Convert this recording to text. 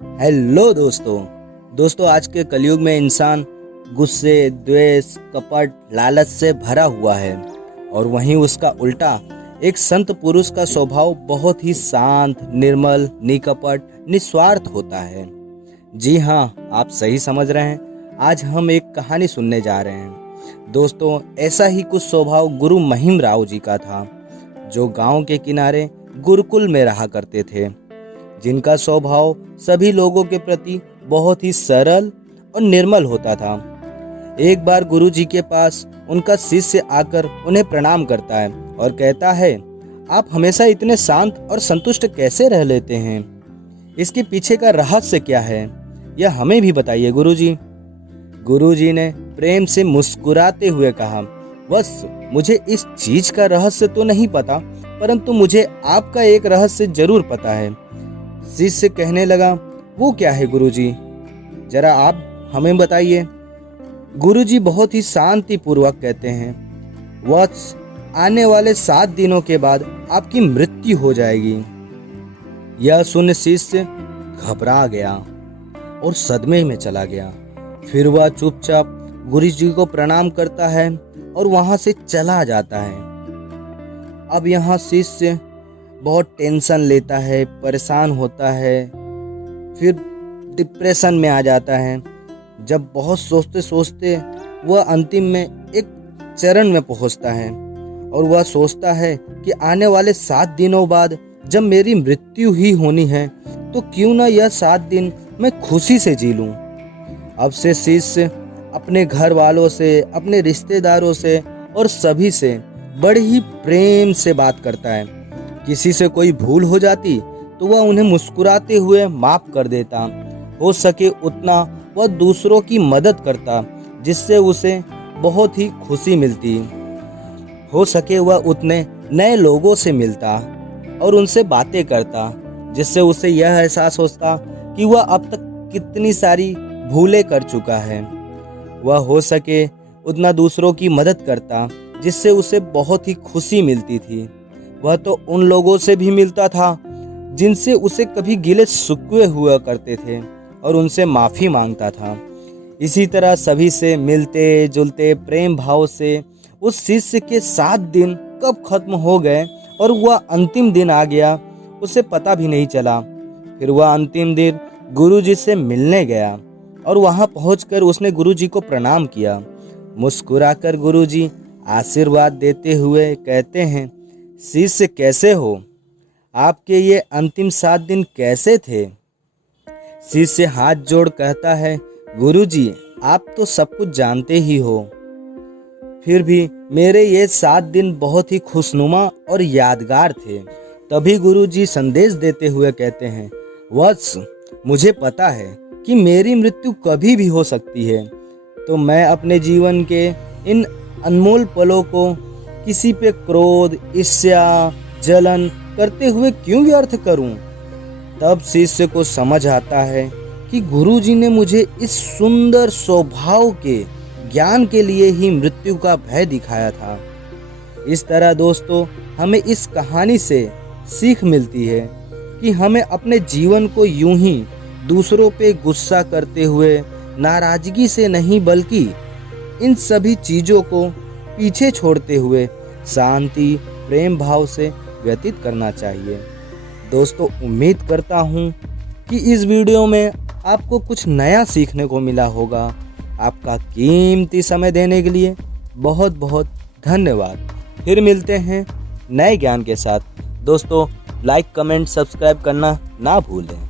Hello दोस्तों आज के कलयुग में इंसान गुस्से, द्वेष, कपट, लालच से भरा हुआ है और वहीं उसका उल्टा एक संत पुरुष का स्वभाव बहुत ही शांत, निर्मल, निकपट, निस्वार्थ होता है। जी हाँ, आप सही समझ रहे हैं। आज हम एक कहानी सुनने जा रहे हैं। दोस्तों, ऐसा ही कुछ स्वभाव गुरु महिम राव जी का था, जो गांव के किनारे गुरुकुल में रहा करते थे, जिनका स्वभाव सभी लोगों के प्रति बहुत ही सरल और निर्मल होता था। एक बार गुरु जी के पास उनका शिष्य आकर उन्हें प्रणाम करता है और कहता है, आप हमेशा इतने शांत और संतुष्ट कैसे रह लेते हैं? इसके पीछे का रहस्य क्या है, यह हमें भी बताइए गुरुजी। गुरुजी ने प्रेम से मुस्कुराते हुए कहा, बस मुझे इस चीज का रहस्य तो नहीं पता, परंतु मुझे आपका एक रहस्य जरूर पता है। शिष्य कहने लगा, वो क्या है गुरुजी? जरा आप हमें बताइए। गुरुजी बहुत ही शांति पूर्वक कहते हैं, वत्स, आने वाले 7 दिनों के बाद आपकी मृत्यु हो जाएगी। यह सुन शिष्य घबरा गया और सदमे में चला गया। फिर वह चुपचाप गुरुजी को प्रणाम करता है और वहां से चला जाता है। अब यहाँ शिष्य बहुत टेंशन लेता है, परेशान होता है, फिर डिप्रेशन में आ जाता है। जब बहुत सोचते सोचते वह अंतिम में एक चरण में पहुंचता है और वह सोचता है कि आने वाले 7 दिनों बाद जब मेरी मृत्यु ही होनी है, तो क्यों ना यह 7 दिन मैं खुशी से जी लूं। अब से शिष्य अपने घर वालों से, अपने रिश्तेदारों से और सभी से बड़े ही प्रेम से बात करता है। किसी से कोई भूल हो जाती तो वह उन्हें मुस्कुराते हुए माफ कर देता। हो सके उतना वह दूसरों की मदद करता, जिससे उसे बहुत ही खुशी मिलती। हो सके वह उतने नए लोगों से मिलता और उनसे बातें करता, जिससे उसे यह एहसास होता कि वह अब तक कितनी सारी भूलें कर चुका है। वह हो सके उतना दूसरों की मदद करता, जिससे उसे बहुत ही खुशी मिलती थी। वह तो उन लोगों से भी मिलता था जिनसे उसे कभी गिले शिकवे हुआ करते थे और उनसे माफ़ी मांगता था। इसी तरह सभी से मिलते जुलते प्रेम भाव से उस शिष्य के 7 दिन कब खत्म हो गए और वह अंतिम दिन आ गया, उसे पता भी नहीं चला। फिर वह अंतिम दिन गुरुजी से मिलने गया और वहां पहुंचकर उसने गुरुजी को प्रणाम किया। मुस्कुराकर गुरुजी आशीर्वाद देते हुए कहते हैं, शिष्य कैसे हो? आपके ये अंतिम 7 दिन कैसे थे? शिष्य हाथ जोड़ कहता है, गुरुजी, आप तो सब कुछ जानते ही हो, फिर भी मेरे ये 7 दिन बहुत ही खुशनुमा और यादगार थे। तभी गुरुजी संदेश देते हुए कहते हैं, वत्स, मुझे पता है कि मेरी मृत्यु कभी भी हो सकती है, तो मैं अपने जीवन के इन अनमोल पलों को किसी पे क्रोध, ईर्ष्या, जलन करते हुए क्यों व्यर्थ करूं? तब शिष्य को समझ आता है कि गुरुजी ने मुझे इस सुंदर स्वभाव के ज्ञान के लिए ही मृत्यु का भय दिखाया था। इस तरह दोस्तों, हमें इस कहानी से सीख मिलती है कि हमें अपने जीवन को यूं ही दूसरों पे गुस्सा करते हुए, नाराजगी से नहीं, बल्कि इन सभी चीज़ों को पीछे छोड़ते हुए शांति, प्रेम भाव से व्यतीत करना चाहिए। दोस्तों, उम्मीद करता हूँ कि इस वीडियो में आपको कुछ नया सीखने को मिला होगा। आपका कीमती समय देने के लिए बहुत बहुत धन्यवाद। फिर मिलते हैं नए ज्ञान के साथ। दोस्तों, लाइक, कमेंट, सब्सक्राइब करना ना भूलें।